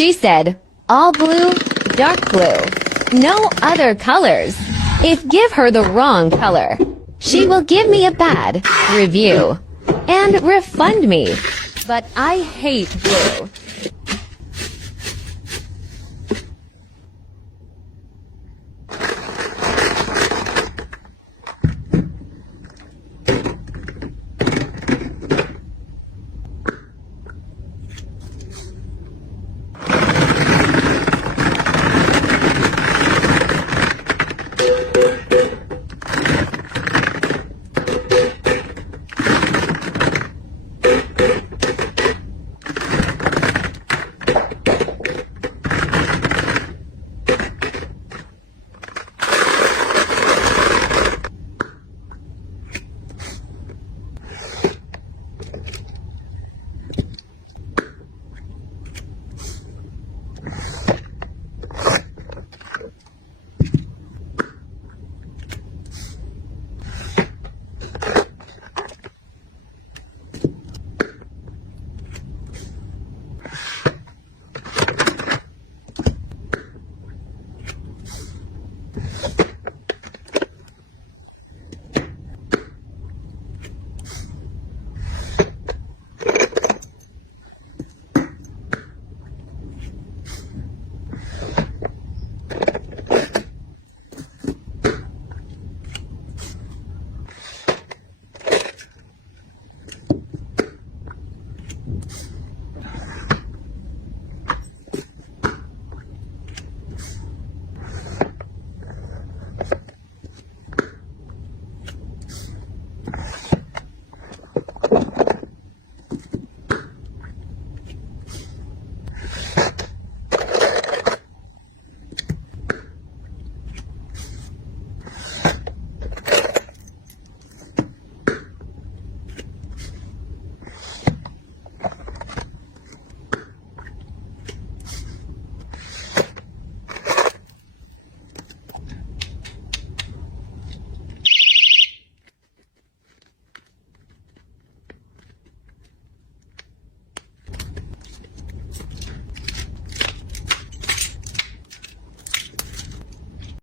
She said, all blue, dark blue, no other colors. If give her the wrong color, she will give me a bad review and refund me. But I hate blue.